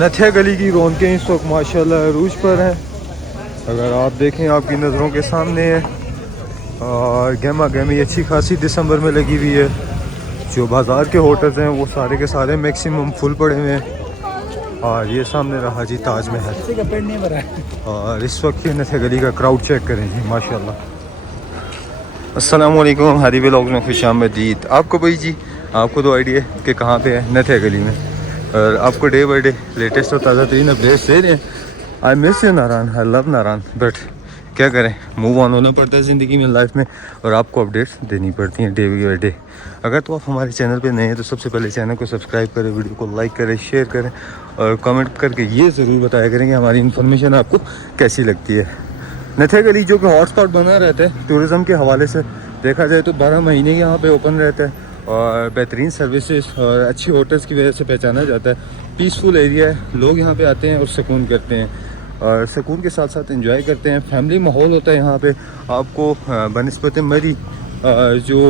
नथिया गली की रौनकें इस वक्त माशाल्लाह अरूज पर हैं। अगर आप देखें आपकी नज़रों के सामने है और गहमा गहमी अच्छी खासी दिसंबर में लगी हुई है। जो बाज़ार के होटल्स हैं वो सारे के सारे मैक्सिमम फुल पड़े हुए हैं। और ये सामने रहा जी ताज महल। और इस वक्त ये नथिया गली का क्राउड चेक करें जी माशाल्लाह। अस्सलाम वालेकुम, हादी व्लॉग्स में खुशामदीद। आपको भाई जी आपको तो आइडिया है कि कहाँ पे है, नथिया गली में। और आपको डे बाई डे लेटेस्ट और ताज़ा तरीन अपडेट्स दे रहे हैं। I miss you Narayan, I love Narayan, but क्या करें, मूव ऑन होना पड़ता है ज़िंदगी में, लाइफ में, और आपको अपडेट्स देनी पड़ती हैं डे बाई डे। अगर तो आप हमारे चैनल पे नए हैं तो सबसे पहले चैनल को सब्सक्राइब करें, वीडियो को लाइक करें, शेयर करें और कमेंट करके ये ज़रूर बताया करें कि हमारी इन्फॉर्मेशन आपको कैसी लगती है। नथिया गली जो कि हॉटस्पॉट बना रहता है टूरिज़म के हवाले से, देखा जाए तो 12 महीने यहाँ पे ओपन रहता है और बेहतरीन सर्विसेज और अच्छी होटल्स की वजह से पहचाना जाता है। पीसफुल एरिया है, लोग यहाँ पे आते हैं और सुकून करते हैं और सुकून के साथ साथ एंजॉय करते हैं। फैमिली माहौल होता है यहाँ पे आपको बनिस्बत मरी जो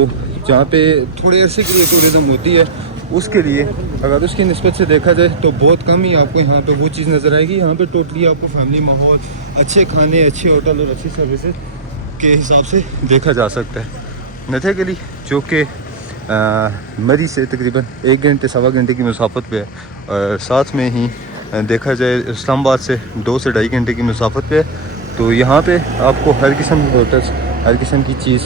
जहाँ पे थोड़े अरसे के लिए टूरिज़म होती है उसके लिए, अगर उसकी निस्बत से देखा जाए तो बहुत कम ही आपको यहाँ पे वो चीज़ नज़र आएगी। यहाँ पे टोटली आपको फैमिली माहौल, अच्छे खाने, अच्छे होटल और अच्छी सर्विसेज के हिसाब से देखा जा सकता है। नथिया गली जो कि मरी से तकरीबन 1 घंटे सवा घंटे की मुसाफत पे है और साथ में ही देखा जाए इस्लामाबाद से 2 से ढाई घंटे की मुसाफत पे है। तो यहाँ पे आपको हर किस्म की होटल्स, हर किस्म की चीज़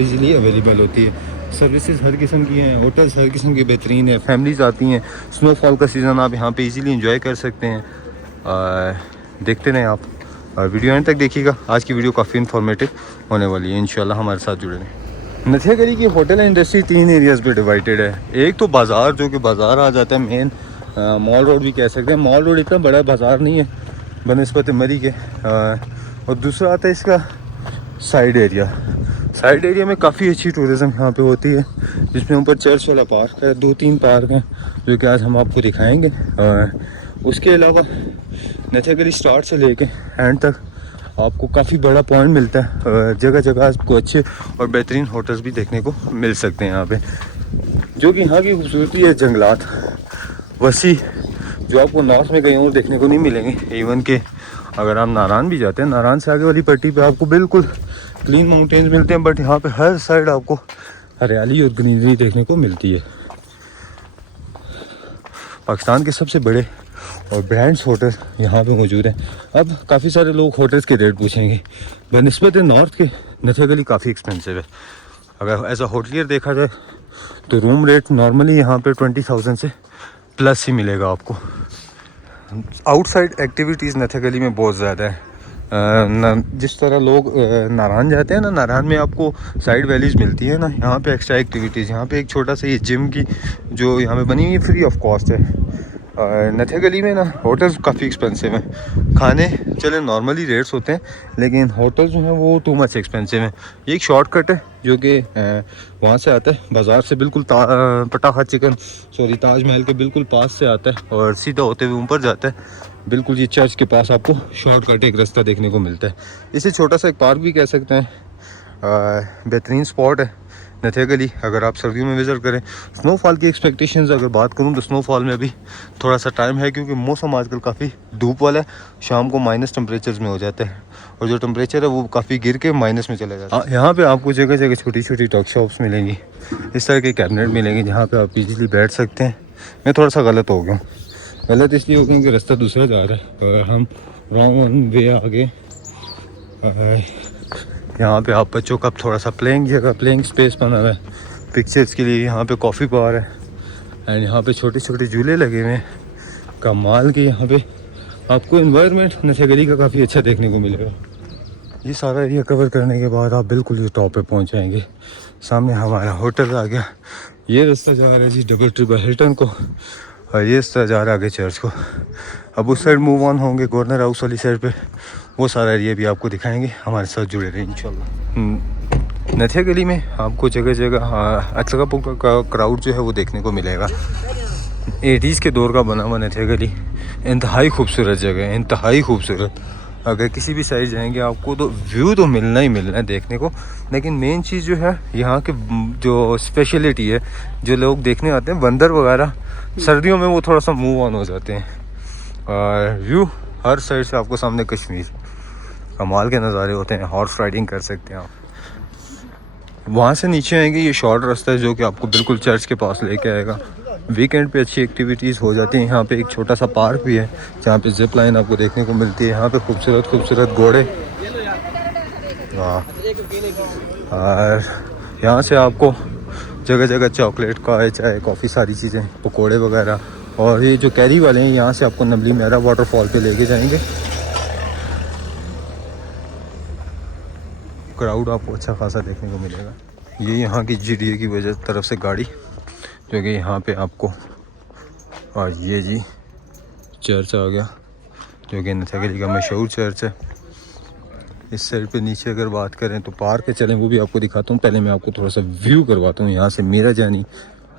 ईज़िली अवेलेबल होती है। सर्विसेज हर किस्म की हैं, होटल्स हर किस्म की बेहतरीन है, फैमिलीज़ आती हैं। स्नोफॉल का सीज़न आप यहाँ पे इजीली एंजॉय कर सकते हैं। देखते रहें आप और वीडियो एंड तक देखिएगा। आज की वीडियो काफ़ी इन्फॉर्मेटिव होने वाली है, इंशाल्लाह हमारे साथ जुड़े रहें। नथिया गली की होटल इंडस्ट्री 3 एरियाज़ पे डिवाइडेड है। एक तो बाज़ार जो कि बाज़ार आ जाता है मेन, मॉल रोड भी कह सकते हैं। मॉल रोड इतना बड़ा बाज़ार नहीं है बनिस्बत मरी के। और दूसरा आता है इसका साइड एरिया। साइड एरिया में काफ़ी अच्छी टूरिज़म यहाँ पे होती है, जिसमें ऊपर चर्च वाला पार्क है, 2-3 पार्क हैं जो कि आज हम आपको दिखाएंगे। उसके अलावा नथिया गली स्टार्ट से लेके एंड तक आपको काफ़ी बड़ा पॉइंट मिलता है। जगह जगह आपको अच्छे और बेहतरीन होटल्स भी देखने को मिल सकते हैं यहाँ पे। जो कि यहाँ की खूबसूरती है, जंगलात वसी जो आपको नॉर्थ में कहीं और देखने को नहीं मिलेंगे। इवन के अगर आप नारायण भी जाते हैं, नारायण से आगे वाली पट्टी पे आपको बिल्कुल क्लीन माउंटेन्स मिलते हैं, बट यहाँ पे हर साइड आपको हरियाली और ग्रीनरी देखने को मिलती है। पाकिस्तान के सबसे बड़े और ब्रांड्स होटल यहाँ पे मौजूद हैं। अब काफ़ी सारे लोग होटल्स के रेट पूछेंगे। बनिस्बत नॉर्थ के नथिया गली काफ़ी एक्सपेंसिव है। अगर एज अ होटलियर देखा जाए तो रूम रेट नॉर्मली यहाँ पे 20,000 से प्लस ही मिलेगा आपको। आउटसाइड एक्टिविटीज़ नथिया गली में बहुत ज़्यादा है। जिस तरह लोग नारायण जाते हैं ना, नारायण में आपको साइड वैलीज मिलती है ना, यहाँ पे एक्स्ट्रा एक्टिविटीज़। यहाँ पे एक छोटा सा ये जिम की जो यहाँ पे बनी हुई है, फ्री ऑफ कॉस्ट है। नथिया गली में ना होटल्स काफ़ी एक्सपेंसिव हैं। खाने चले नॉर्मली रेट्स होते हैं, लेकिन होटल जो हैं वो टू मच एक्सपेंसिव हैं। ये एक शॉर्टकट है जो कि वहाँ से आता है, बाज़ार से बिल्कुल पटाखा चिकन ताजमहल के बिल्कुल पास से आता है और सीधा होते हुए ऊपर जाता है। बिल्कुल ये चर्च के पास आपको शॉर्टकट एक रास्ता देखने को मिलता है। इसे छोटा सा एक पार्क भी कह सकते हैं। बेहतरीन स्पॉट है नथिया गली। अगर आप सर्दियों में विज़िट करें, स्नोफॉल की एक्सपेक्टेशंस अगर बात करूं तो स्नोफॉल में भी थोड़ा सा टाइम है, क्योंकि मौसम आजकल काफ़ी धूप वाला है। शाम को माइनस टेम्परेचर्स में हो जाता है और जो टेम्परेचर है वो काफ़ी गिर के माइनस में चला जाता है। यहाँ पे आपको जगह जगह छोटी छोटी टॉक शॉप्स मिलेंगी, इस तरह के कैबिनेट मिलेंगे जहाँ पर आप इजीली बैठ सकते हैं। मैं थोड़ा सा गलत हो गया, गलत इसलिए हो गया कि रास्ता दूसरा जा रहा है और हम रॉन्ग वे आ गए। यहाँ पे आप बच्चों का थोड़ा सा प्लेइंग जगह, प्लेइंग स्पेस बना हुआ है पिक्चर्स के लिए। यहाँ पे कॉफ़ी बार है एंड यहाँ पे छोटे छोटे झूले लगे हुए हैं। कमाल के यहाँ पे आपको एनवायरनमेंट नथिया गली का काफ़ी अच्छा देखने को मिलेगा। ये सारा एरिया कवर करने के बाद आप बिल्कुल ये टॉप पे पहुँच जाएंगे। सामने हमारा होटल आ गया। ये रास्ता जा रहा है जी डबल ट्रिपल हिल्टन को और ये रास्ता जा रहा है आगे चर्च को। अब उस साइड मूव ऑन होंगे गवर्नर हाउस वाली साइड पे, वो सारा एरिया भी आपको दिखाएंगे। हमारे साथ जुड़े रहे इंशाल्लाह। नथिया गली में आपको जगह जगह अच्छा का क्राउड जो है वो देखने को मिलेगा। 80s के दौर का बना हुआ नथिया गली इंतहाई खूबसूरत जगह है, इंतहाई खूबसूरत। अगर किसी भी साइड जाएंगे आपको तो व्यू तो मिलना ही मिलना है देखने को, लेकिन मेन चीज़ जो है यहाँ के जो स्पेशलिटी है, जो लोग देखने आते हैं बंदर वगैरह, सर्दियों में वो थोड़ा सा मूव ऑन हो जाते हैं और व्यू हर साइड से आपको सामने कश्मीर, कमाल के नज़ारे होते हैं। हॉर्स राइडिंग कर सकते हैं आप। वहाँ से नीचे आएंगे, ये शॉर्ट रास्ता है जो कि आपको बिल्कुल चर्च के पास लेके आएगा। वीकेंड पे अच्छी एक्टिविटीज़ हो जाती हैं। यहाँ पे एक छोटा सा पार्क भी है जहाँ पे जिप लाइन आपको देखने को मिलती है। यहाँ पे खूबसूरत खूबसूरत घोड़े, वाह। और यहाँ से आपको जगह जगह चॉकलेट का, चाय, कॉफ़ी, सारी चीज़ें, पकोड़े वगैरह। और ये जो कैरी वाले हैं यहाँ से आपको नमली मेरा वाटरफॉल पे लेके जाएंगे। क्राउड आपको अच्छा खासा देखने को मिलेगा। ये यहाँ की GDA की वजह तरफ से गाड़ी जो कि यहाँ पे आपको, और ये जी चर्च आ गया जो कि नथागली का मशहूर चर्च है। इस साइड पे नीचे अगर बात करें तो पार्क है, चलें वो भी आपको दिखाता हूँ। पहले मैं आपको थोड़ा सा व्यू करवाता हूँ यहाँ से मीरा जानी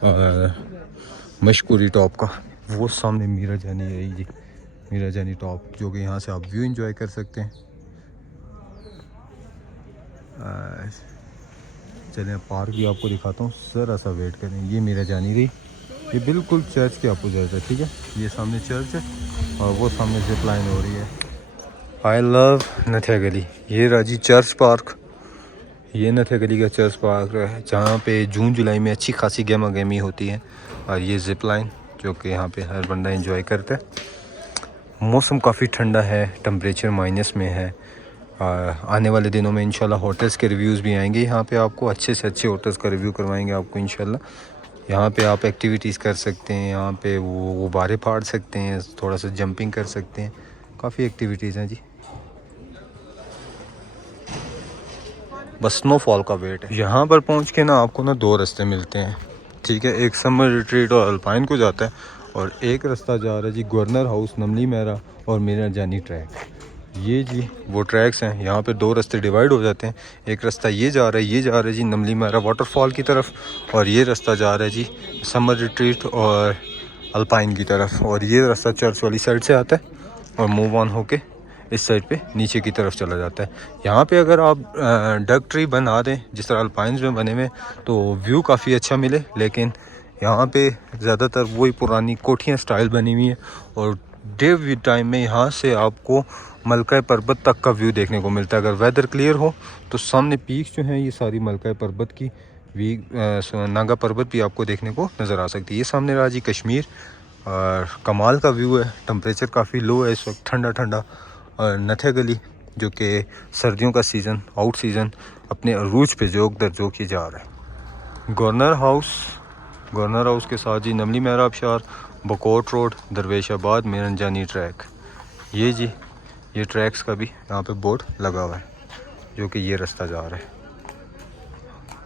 और मशकूरी टॉप का। वो सामने मीरा जानी है जी, मीरा जानी टॉप, जो कि यहाँ से आप व्यू एंजॉय कर सकते हैं। चलें पार्क भी आपको दिखाता हूँ, ज़रा सा वेट करें। ये मीरा जानी रही, ये बिल्कुल चर्च के अपोजिट है, ठीक है। ये सामने चर्च है और वो सामने जिप लाइन हो रही है। आई लव नथागली। ये राजी चर्च पार्क, ये नथागली का चर्च पार्क है जहाँ पे जून जुलाई में अच्छी खासी गेमा गेमी होती है। और ये जिप लाइन जो कि यहाँ पे हर बंदा एंजॉय करता है। मौसम काफ़ी ठंडा है, टेम्परेचर माइनस में है। आने वाले दिनों में इंशाल्लाह होटल्स के रिव्यूज़ भी आएंगे यहाँ पे, आपको अच्छे से अच्छे होटल्स का रिव्यू करवाएंगे आपको इंशाल्लाह। यहाँ पे आप एक्टिविटीज़ कर सकते हैं, यहाँ पे वो गुब्बारे फाड़ सकते हैं, थोड़ा सा जंपिंग कर सकते हैं, काफ़ी एक्टिविटीज़ हैं जी। बस स्नोफॉल का वेट है। यहाँ पर पहुँच के ना आपको ना दो रास्ते मिलते हैं, ठीक है। एक समर रिट्रीट और अल्पाइन को जाता है और एक रास्ता जा रहा है जी गवर्नर हाउस, नमली मेरा और मीरा जानी ट्रैक। ये जी वो ट्रैक्स हैं। यहाँ पे दो रास्ते डिवाइड हो जाते हैं। एक रास्ता ये जा रहा है, ये जा रहा है जी नमली मेरा वाटरफॉल की तरफ, और ये रास्ता जा रहा है जी समर रिट्रीट और अल्पाइन की तरफ। और ये रास्ता चर्च वाली साइड से आता है और मूव ऑन होके इस साइड पे नीचे की तरफ चला जाता है। यहाँ पे अगर आप डक ट्री बना दें जिस तरह अल्पाइंस में बने हुए तो व्यू काफ़ी अच्छा मिले, लेकिन यहाँ पे ज़्यादातर वही पुरानी कोठियाँ स्टाइल बनी हुई हैं। और डे टाइम में यहाँ से आपको मलका पर्वत तक का व्यू देखने को मिलता है। अगर वेदर क्लियर हो तो सामने पीक्स जो हैं ये सारी मलका पर्वत की नागा पर्वत भी आपको देखने को नज़र आ सकती है। ये सामने रहा जी कश्मीर और कमाल का व्यू है। टेम्परेचर काफ़ी लो है इस वक्त, ठंडा ठंडा। और नथागली जो कि सर्दियों का सीज़न, आउट सीज़न अपने अरूज पे जोक दर जोक ही जा रहा है। गवर्नर हाउस के साथ जी नमली मेरा आबशार, बकोट रोड, दरवेशाबाद, मीरंजानी ट्रैक। ये जी ये ट्रैक्स का भी यहाँ पे बोर्ड लगा हुआ है जो कि ये रास्ता जा रहा है।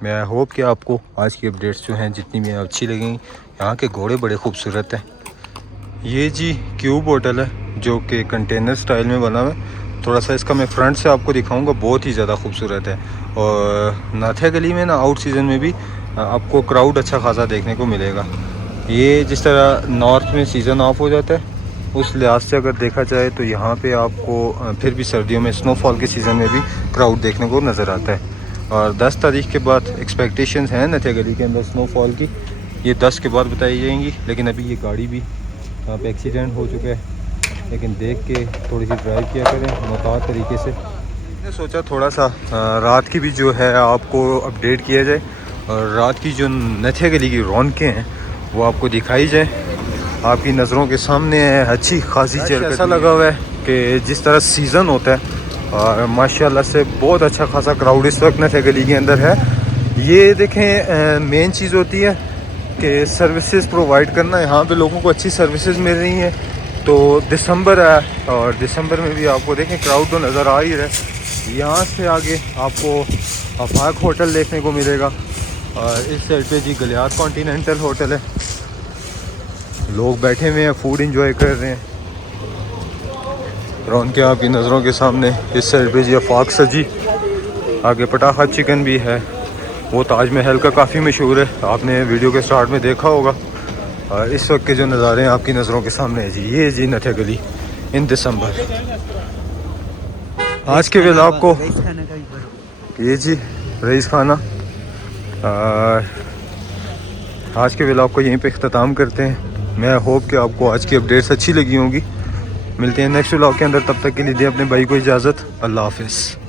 मैं होप कि आपको आज की अपडेट्स जो हैं जितनी भी अच्छी लगेंगी। यहाँ के घोड़े बड़े खूबसूरत हैं। ये जी क्यूब होटल है जो कि कंटेनर स्टाइल में बना हुआ है। थोड़ा सा इसका मैं फ्रंट से आपको दिखाऊंगा, बहुत ही ज़्यादा खूबसूरत है। और नथागली में ना आउट सीज़न में भी आपको क्राउड अच्छा खासा देखने को मिलेगा। ये जिस तरह नॉर्थ में सीज़न ऑफ हो जाता है उस लिहाज से अगर देखा जाए तो यहाँ पे आपको फिर भी सर्दियों में स्नोफॉल के सीज़न में भी क्राउड देखने को नज़र आता है। और 10 तारीख के बाद एक्सपेक्टेशंस हैं नथागली के अंदर स्नोफॉल की, ये 10 के बाद बताई जाएंगी। लेकिन अभी ये गाड़ी भी यहाँ पे एक्सीडेंट हो चुका है, लेकिन देख के थोड़ी सी ड्राइव किया करें मुताबिक तरीके से। मैंने सोचा थोड़ा सा रात की भी जो है आपको अपडेट किया जाए और रात की जो नथागली की रौनकें हैं वो आपको दिखाई जाए। आपकी नज़रों के सामने है अच्छी खासी चल। ऐसा लगा हुआ है कि जिस तरह सीज़न होता है और माशाल्लाह से बहुत अच्छा खासा क्राउड इस वक्त नथागली के अंदर है। ये देखें मेन चीज़ होती है कि सर्विसेज प्रोवाइड करना। यहाँ पे लोगों को अच्छी सर्विसेज मिल रही हैं। तो दिसंबर है और दिसंबर में भी आपको देखें क्राउड तो नज़र आ ही रहा है। यहाँ से आगे आपको अफाक होटल देखने को मिलेगा और इस साइड पे जी गलियात कॉन्टीनेंटल होटल है। लोग बैठे हुए हैं, फूड एंजॉय कर रहे हैं। रौनकें आपकी नज़रों के सामने। इस साइड पे जी अफाक सजी, आगे पटाखा चिकन भी है, वो ताजमहल का काफ़ी मशहूर है, आपने वीडियो के स्टार्ट में देखा होगा। और इस वक्त के जो नज़ारे हैं आपकी नज़रों के सामने है जी, ये जी नथागली इन दिसंबर। आज के व्लॉग को ये जी रईस खाना, आज के व्लॉग को यहीं पे इख्तिताम करते हैं। मैं होप कि आपको आज की अपडेट्स अच्छी लगी होंगी मिलते हैं नेक्स्ट व्लॉग के अंदर, तब तक के लिए दे अपने भाई को इजाज़त। अल्लाह हाफिज़।